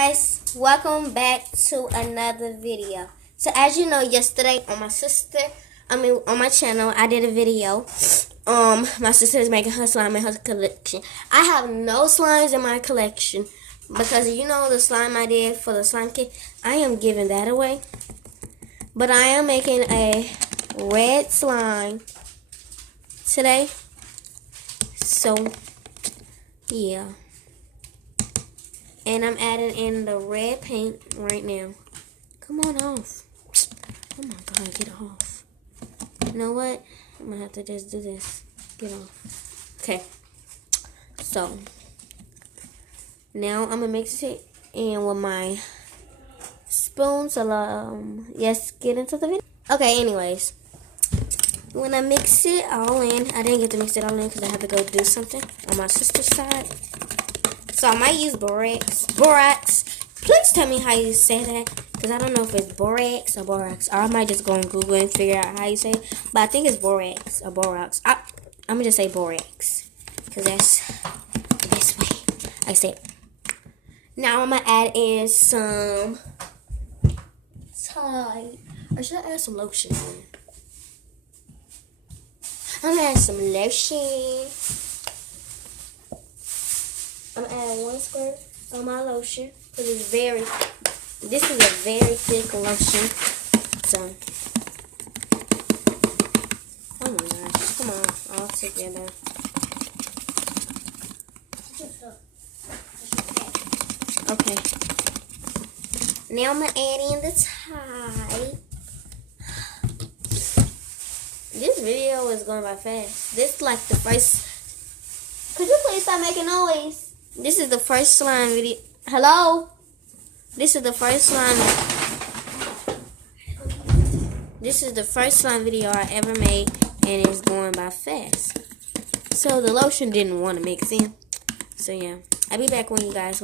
guys, welcome back to another video. So as you know, yesterday on on my channel, I did a video. My sister is making her slime in her collection. I have no slimes in my collection because you know the slime I did for the slime kit. I am giving that away, but I am making a red slime today. So yeah. And I'm adding in the red paint right now. Come on off. Oh my god, get off. You know what? I'm going to have to just do this. Get off. Okay. So, now I'm going to mix it in with my spoon. So, yes, get into the video. Okay, anyways. When I mix it all in, I didn't get to mix it all in because I had to go do something on my sister's side. So I might use borax. Borax. Please tell me how you say that, because I don't know if it's borax or borax. Or I might just go on Google and figure out how you say it. But I think it's borax or borax. I'm going to just say borax, because that's the best way I say it. Now I'm going to add in some Tide. Or should I add some lotion? I'm going to add some lotion. I'm adding 1 squirt of my lotion because this is a very thick lotion. So, oh my gosh, come on, all together. Okay. Now I'm going to add in the Tide. This video is going by fast. This is like the first. Could you please stop making noise? This is the first slime video. Hello? This is the first slime. This is the first slime video I ever made, and it's going by fast. So the lotion didn't want to mix in. So yeah, I'll be back when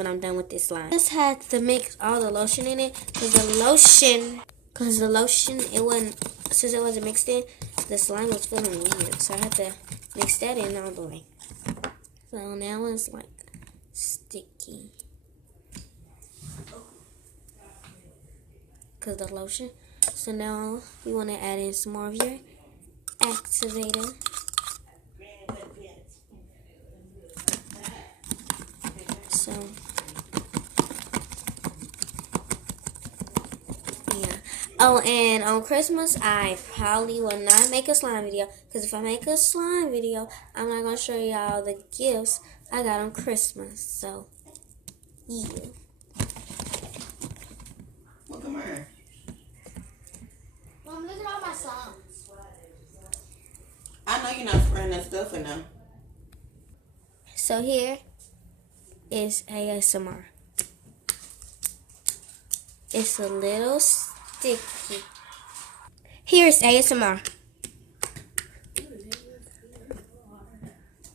I'm done with this slime. I just had to mix all the lotion in it, because the lotion, since it wasn't mixed in, the slime was feeling weird. So I had to mix that in all the way. So now it's like sticky because the lotion. So now we want to add in some more of your activator. So yeah. Oh, and on Christmas I probably will not make a slime video, because if I make a slime video, I'm not going to show y'all the gifts I got on Christmas. So yeah. Well, come here. Mom, look at all my slimes. I know you're not spraying that stuff in them. So here is ASMR. It's a little sticky. Here's ASMR.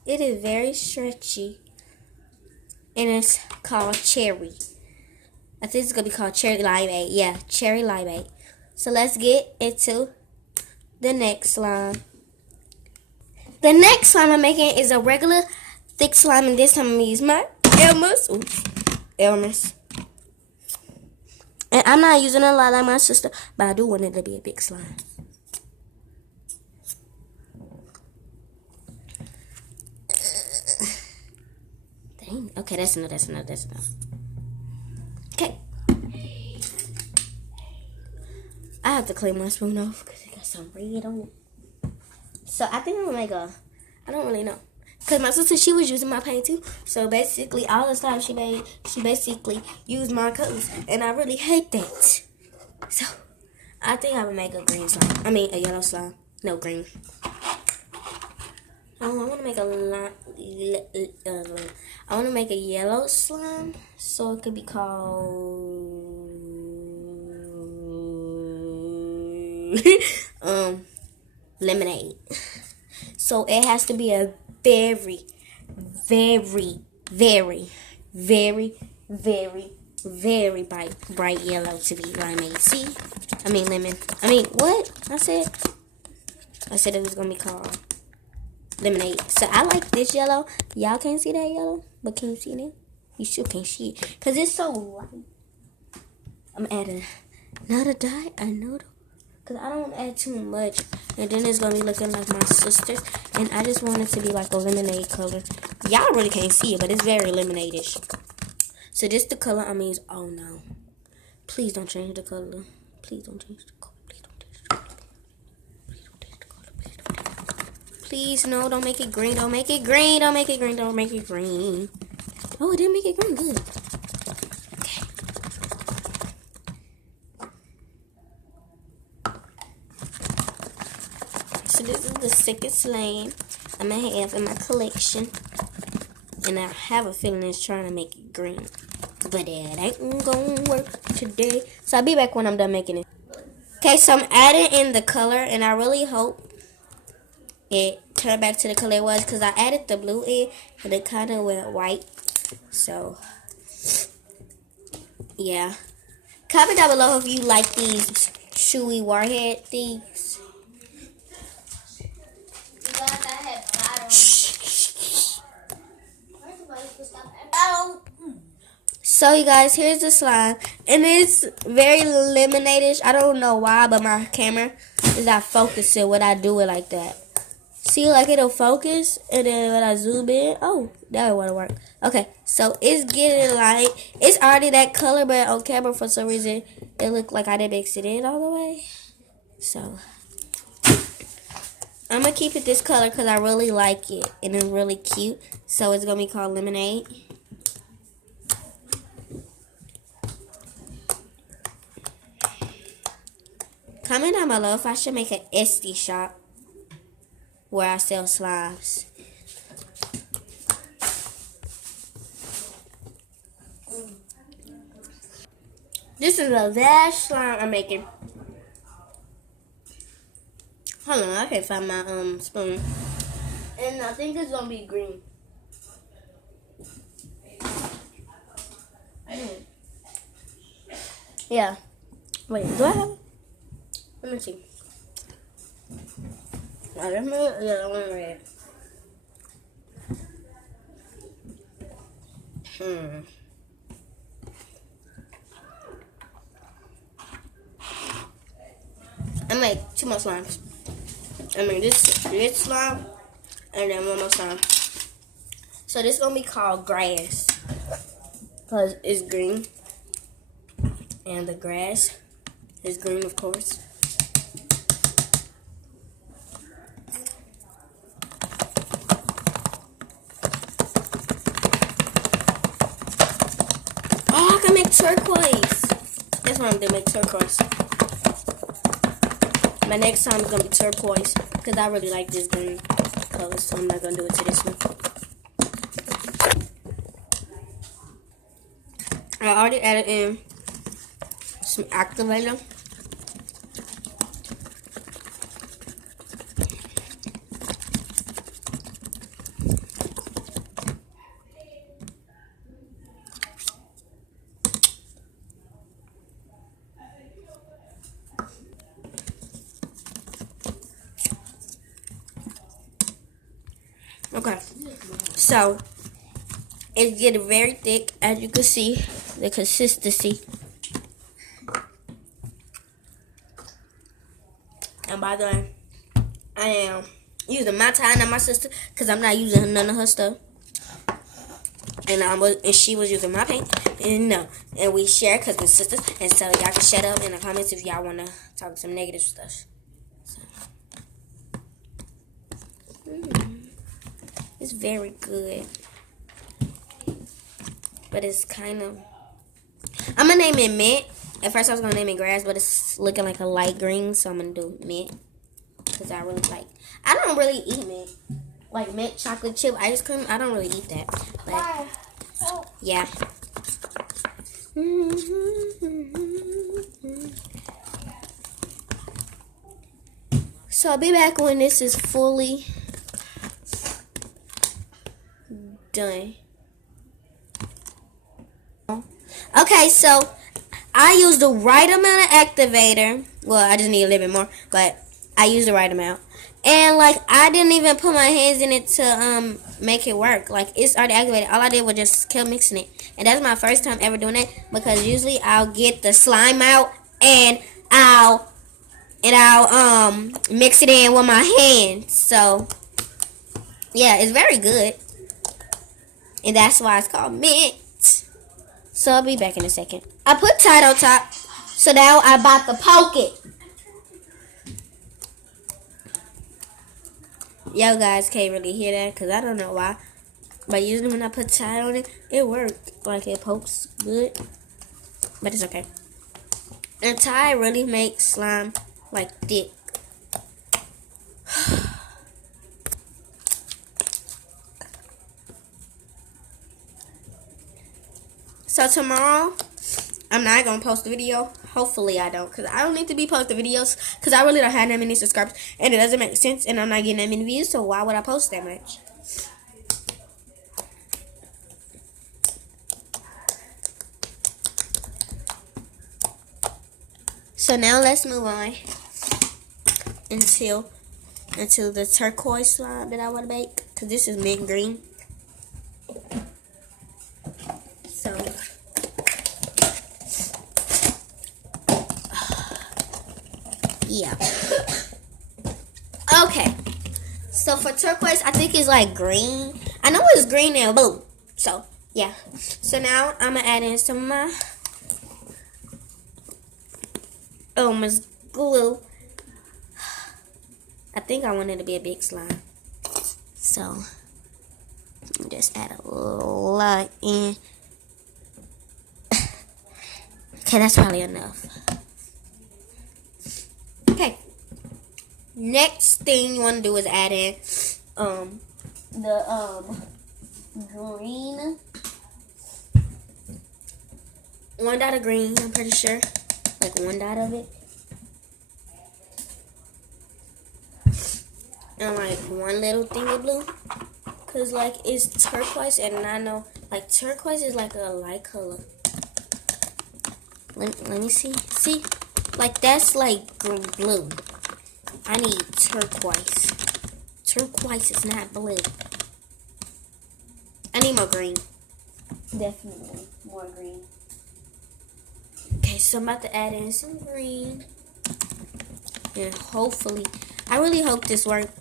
It is very stretchy, and it's called Cherry. I think it's going to be called Cherry Limeade. Yeah, Cherry Limeade. So let's get into the next slime. The next slime I'm making is a regular thick slime, and this time I'm going to use my Elmer's. And I'm not using a lot like my sister, but I do want it to be a big slime. Dang. Okay, that's enough. Okay. I have to clean my spoon off because it got some red on it. So I think I'm going to make I don't really know. Because my sister, she was using my paint too. So basically, all the slime she made, she basically used my colors. And I really hate that. So, I think I'm going to make a green slime. I mean, a yellow slime. No, green. I want to make I want to make a yellow slime. So, it could be called lemonade. So, it has to be a very, very, very, very, very, very bright yellow to be limeade. See? I mean lemon. I mean, what? I said it was going to be called lemonade. So I like this yellow. Y'all can't see that yellow, but can you see it? You still can't see it because it's so light. I'm adding another dye, another, because I don't add too much. And then it's going to be looking like my sister's. And I just want it to be like a lemonade color. Y'all really can't see it, but it's very lemonade-ish. So this the color I'm using. Oh no. Please don't change the color. Please don't change the color. Please don't change the color. Please don't change the color. Please don't change the color. Please, no, don't make it green. Don't make it green. Don't make it green. Don't make it green. Oh, it didn't make it green. Good. Okay. So this is the second slime I'm going to have in my collection. And I have a feeling it's trying to make it green. But it ain't gonna work today. So I'll be back when I'm done making it. Okay, so I'm adding in the color. And I really hope it turned back to the color it was. Because I added the blue in. And it kind of went white. So, yeah. Comment down below if you like these chewy warhead things. So you guys, here's the slime, and it's very lemonade-ish. I don't know why, but my camera is not focusing when I do it like that. See, like it'll focus, and then when I zoom in, oh, that would want to work. Okay, so it's getting light. It's already that color, but on camera for some reason it looked like I didn't mix it in all the way. So I'm gonna keep it this color because I really like it, and it's really cute. So it's gonna be called Lemonade. Comment down below if I should make an Etsy shop where I sell slimes. This is the last slime I'm making. Hold on, I can't find my spoon. And I think it's gonna be green. Yeah. Wait, do I have it? Let me see. I remember the other one red. I made 2 more slimes. I mean this slime and then 1 more slime. So this is gonna be called grass. Because it's green. And the grass is green, of course. Oh, I can make turquoise. That's what I'm gonna make, turquoise. My next time is gonna be turquoise because I really like this green color, so I'm not gonna do it to this one. I already added in some activator. Okay, so it's getting very thick, as you can see the consistency. And by the way, I am using my tie, not my sister, because I'm not using none of her stuff. And she was using my paint, and we share because we're sisters. And so y'all can shut up in the comments if y'all want to talk some negative stuff. So. It's very good. But it's kind of... I'm going to name it mint. At first I was going to name it grass, but it's looking like a light green. So I'm going to do mint. Because I really like... I don't really eat mint. Like mint chocolate chip ice cream. I don't really eat that. But, yeah. So I'll be back when this is fully... done. Okay, so I used the right amount of activator. Well, I just need a little bit more, but I used the right amount. And like I didn't even put my hands in it to make it work. Like it's already activated. All I did was just keep mixing it. And that's my first time ever doing it because usually I'll get the slime out and I'll mix it in with my hands. So yeah, it's very good. And that's why it's called mint. So I'll be back in a second. I put Tide on top. So now I about to poke it. Y'all guys can't really hear that because I don't know why. But usually when I put Tide on it, it works. Like it pokes good. But it's okay. And Tide really makes slime like thick. So tomorrow, I'm not going to post a video. Hopefully I don't. Because I don't need to be posting videos. Because I really don't have that many subscribers. And it doesn't make sense. And I'm not getting that many views. So why would I post that much? So now let's move on. Until the turquoise slime that I want to make. Because this is mint green. So yeah. Okay. So for turquoise, I think it's like green. I know it's green and blue. So yeah. So now I'm gonna add in some of my glue. I think I want it to be a big slime. So just add a lot in. Okay, that's probably enough. Okay. Next thing you want to do is add in the green. 1 dot of green, I'm pretty sure. Like 1 dot of it. And like 1 little thing of blue. Cause like it's turquoise and I know like turquoise is like a light color. Let me see. See? Like that's like blue. I need turquoise. Turquoise is not blue. I need more green. Definitely more green. Okay, so I'm about to add in some green. And hopefully, I really hope this works.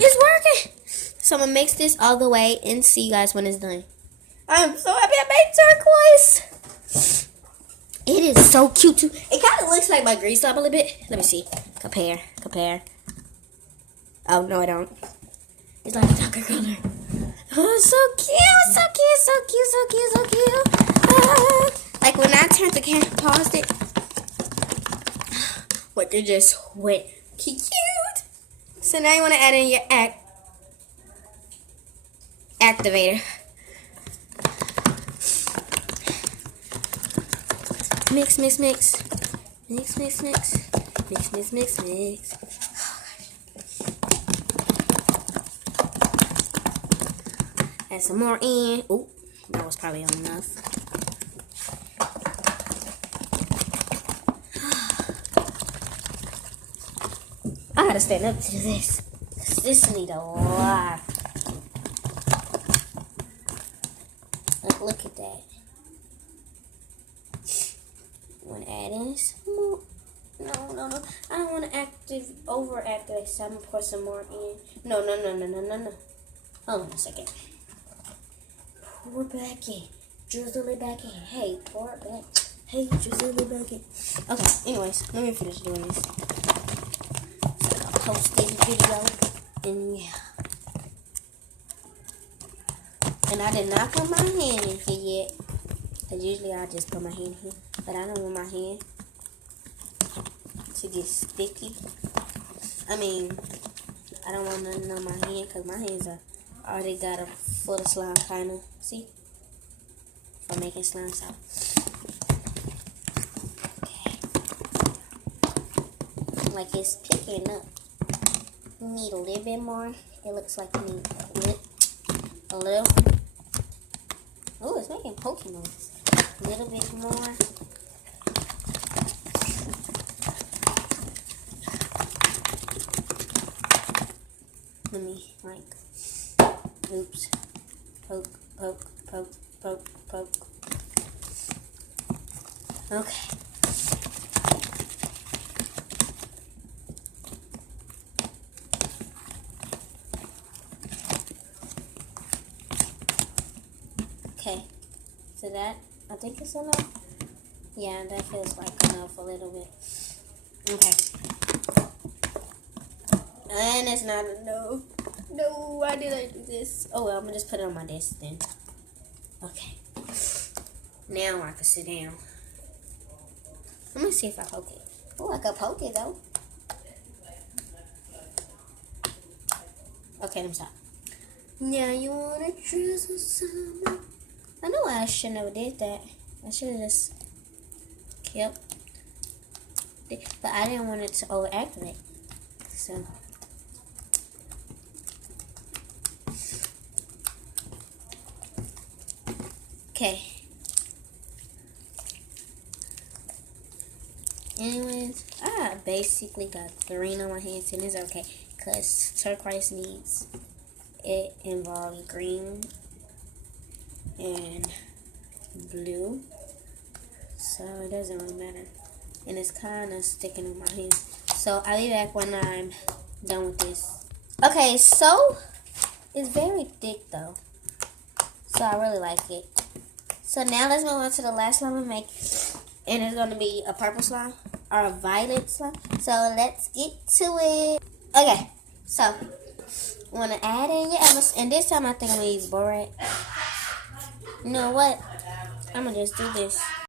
It's working! So I'm going to mix this all the way and see you guys when it's done. I'm so happy I made turquoise. It is so cute too. It kind of looks like my green slime a little bit. Let me see. Compare. Oh, no I don't. It's like a darker color. Oh, so cute. Like when I turned the camera, paused it. What they just went cute. So now you want to add in your activator. Mix. Add some more in. Oh, that was probably enough. I gotta stand up to this. This need a lot. Like, look at that. Want to add in some more? No. I don't want to overactivate, so I'm gonna pour some more in. No. Hold on a second. Pour it back in. Drizzle it back in. Hey, pour it back. Hey, drizzle it back in. Okay, anyways, let me finish doing this. So I'll post this video. And yeah. And I did not put my hand in here yet. Because usually I just put my hand here. But I don't want my hand to get sticky. I mean, I don't want nothing on my hand because my hands are already got a full of slime kind of. See? For making slime sound. Okay. Like it's picking up. You need a little bit more. It looks like you need a little. Oh, it's making pokey noise. A little bit more. Let me, like, oops. Poke, poke, poke, poke, poke. Okay. Okay. So that, I think it's enough. Yeah, that feels like enough a little bit. Okay. And it's not enough. No, why did I do this? Oh well, I'm gonna just put it on my desk then. Okay. Now I can sit down. Let me see if I poke it. Oh, I can poke it though. Okay, let me stop. Now you wanna drizzle some. I know I shouldn't have did that. I should have just kept. But I didn't want it to overactivate. So. Okay. Anyways, I basically got green on my hands, and it's okay because turquoise needs it involves green and blue, so it doesn't really matter. And it's kind of sticking in my hands. So I'll be back when I'm done with this. Okay, so it's very thick though, so I really like it. So now let's move on to the last slime we make. And it's going to be a purple slime or a violet slime. So let's get to it. Okay. So you want to add in your elements. And this time I think I'm going to use borax. You know what? I'm going to just do this.